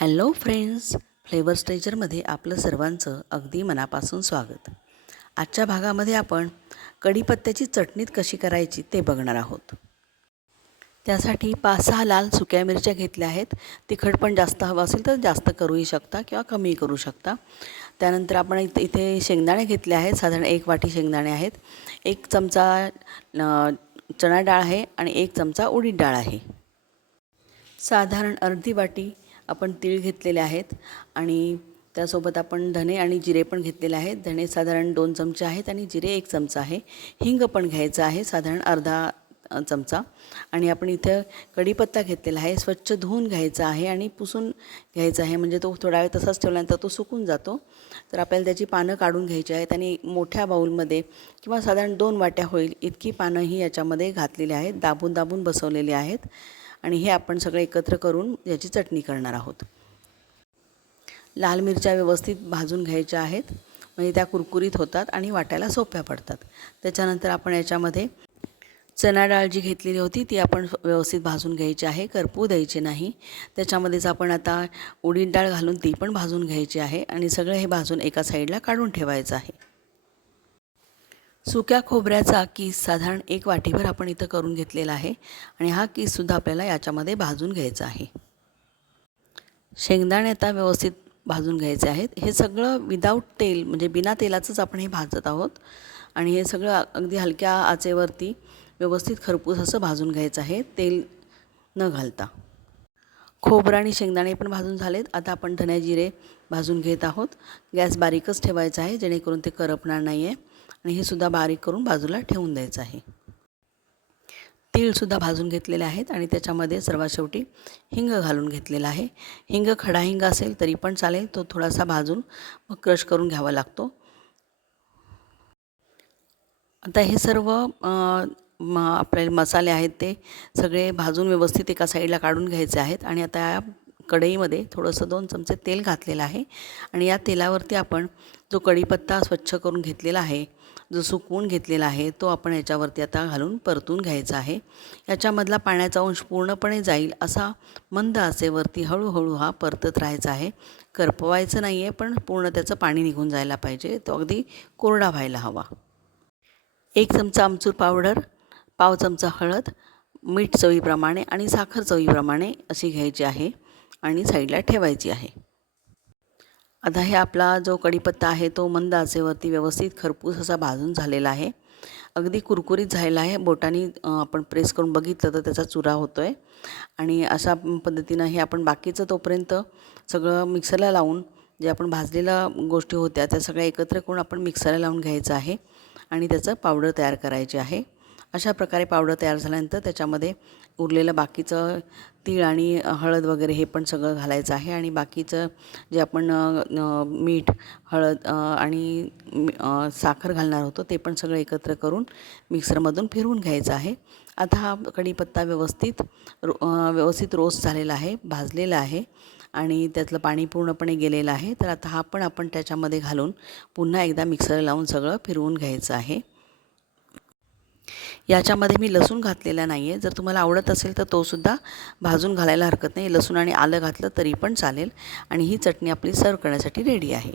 Hello friends, flavour स्टेजरमध्ये आपलं सर्वांचं अगदी मनापासून स्वागत. आजच्या भागामध्ये आपण कढीपत्त्याची चटणी कशी करायची ते बघणार आहोत. त्यासाठी 5-6 लाल सुक्या मिरच्या घेतल्या आहेत. तिखट पण जास्त हवं असेल तर जास्त करूही शकता किंवा कमी करू शकता. त्यानंतर आपण इथे शेंगदाणे घेतले आहेत. साधारण 1 वाटी शेंगदाणे आहेत. 1 चमचा चणा डाळ आहे आणि 1 चमचा उडीद डाळ आहे. साधारण अर्धी वाटी आपण तीळ घेतलेले आहेत आणि त्यासोबत आपण धणे आणि जिरे पण घेतलेले आहेत. धणे साधारण 2 चमचे आहेत आणि जिरे 1 चमचा आहे. हिंग पण घ्यायचं आहे साधारण अर्धा चमचा. आणि आपण इथं कढीपत्ता घेतलेला आहे. स्वच्छ धुवून घ्यायचा आहे आणि पुसून घ्यायचा आहे, म्हणजे तो थोडा वेळ तसाच ठेवल्यानंतर तो सुकून जातो. तर आपल्याला त्याची पानं काढून घ्यायची आहेत आणि मोठ्या बाऊलमध्ये किंवा साधारण 2 वाट्या होईल इतकी पानंही याच्यामध्ये घातलेली आहेत. दाबून दाबून बसवलेली आहेत आणि हे आपण सगळे एकत्र करून याची चटणी करणार आहोत. लाल मिरच्या व्यवस्थित भाजून घ्यायच्या आहेत, म्हणजे त्या कुरकुरीत होतात आणि वाटायला सोप्या पडतात. त्याच्यानंतर आपण याच्यामध्ये चणा डाळ जी घेतलेली होती ती आपण व्यवस्थित भाजून घ्यायची आहे, करपू द्यायची नाही. त्याच्यामध्येच आपण आता उडीद डाळ घालून ती पण भाजून घ्यायची आहे आणि सगळं हे भाजून एका साईडला काढून ठेवायचं आहे. सुक्या खोबऱ्याचा कीस साधारण 1 वाटीभर आपण इथं करून घेतलेला आहे आणि हा कीससुद्धा आपल्याला याच्यामध्ये भाजून घ्यायचा आहे. शेंगदाणे आता व्यवस्थित भाजून घ्यायचे आहेत. हे सगळं विदाऊट तेल, म्हणजे बिना तेलाचंच आपण हे भाजत आहोत आणि हे सगळं अगदी हलक्या आचेवरती व्यवस्थित खरपूस असं भाजून घ्यायचं आहे, तेल न घालता. खोबरं आणि शेंगदाणे पण भाजून झालेत. आता आपण धणे जिरे भाजून घेत आहोत. गॅस बारीकच ठेवायचा आहे जेणेकरून ते करपणार नाही आहे आणि हे सुद्धा बारीक करून बाजूला ठेवून द्यायचं आहे. तीळसुद्धा भाजून घेतलेले आहेत आणि त्याच्यामध्ये सर्वात शेवटी हिंग घालून घेतलेला आहे. हिंग खडा हिंग असेल तरी पण चालेल, तो थोडासा भाजून मग क्रश करून घ्यावा लागतो. आता हे सर्व आपले मसाले आहेत ते सगळे भाजून व्यवस्थित एका साईडला काढून घ्यायचे आहेत आणि आता या कढईमध्ये थोडंसं 2 चमचे तेल घातलेलं आहे आणि या तेलावरती आपण जो कढीपत्ता स्वच्छ करून घेतलेला आहे, जो सुकवून घेतलेला आहे, तो आपण याच्यावरती आता घालून परतून घ्यायचा आहे. याच्यामधला पाण्याचा अंश पूर्णपणे जाईल असा मंद आचेवरती हळूहळू हा परतत राहायचा आहे. करपवायचं नाही आहे, पण पूर्ण त्याचं पाणी निघून जायला पाहिजे. तो अगदी कोरडा व्हायला हवा. 1 चमचा आमचूर पावडर, पाव चमचा हळद, मीठ चवीप्रमाणे आणि साखर चवीप्रमाणे अशी घ्यायची आहे आणि साईडला ठेवायची आहे. आता हे आपला जो कढीपत्ता आहे तो मंद आचेवरती व्यवस्थित खरपूस असा भाजून झालेला आहे. अगदी कुरकुरीत झालेला आहे. बोटांनी आपण प्रेस करून बघितलं तर त्याचा चुरा होतो आहे आणि अशा पद्धतीनं हे आपण बाकीचं तोपर्यंत सगळं मिक्सरला लावून, जे आपण भाजलेल्या गोष्टी होत्या त्या सगळ्या एकत्र करून आपण मिक्सरला लावून घ्यायचं आहे आणि त्याचं पावडर तयार करायची आहे. अशा प्रकारे पावडर तयार झाल्यानंतर त्याच्यामध्ये उरलेलं बाकीचं तीळ आणि हळद वगैरे हे पण सगळं घालायचं आहे आणि बाकीचं जे आपण मीठ, हळद आणि साखर घालणार होतो ते पण सगळं एकत्र करून मिक्सरमधून फिरवून घ्यायचं आहे. आता हा कढीपत्ता व्यवस्थित रोस्ट झालेला आहे, भाजलेला आहे आणि त्यातलं पाणी पूर्णपणे गेलेलं आहे. तर आता हा पण आपण त्याच्यामध्ये घालून पुन्हा एकदा मिक्सर लावून सगळं फिरवून घ्यायचं आहे. याच्यामध्ये मी लसूण घातलेला नाही आहे. जर तुम्हाला आवडत असेल तर तोसुद्धा भाजून घालायला हरकत नाही. लसूण आणि आलं घातलं तरी पण चालेल आणि ही चटणी आपली सर्व करण्यासाठी रेडी आहे.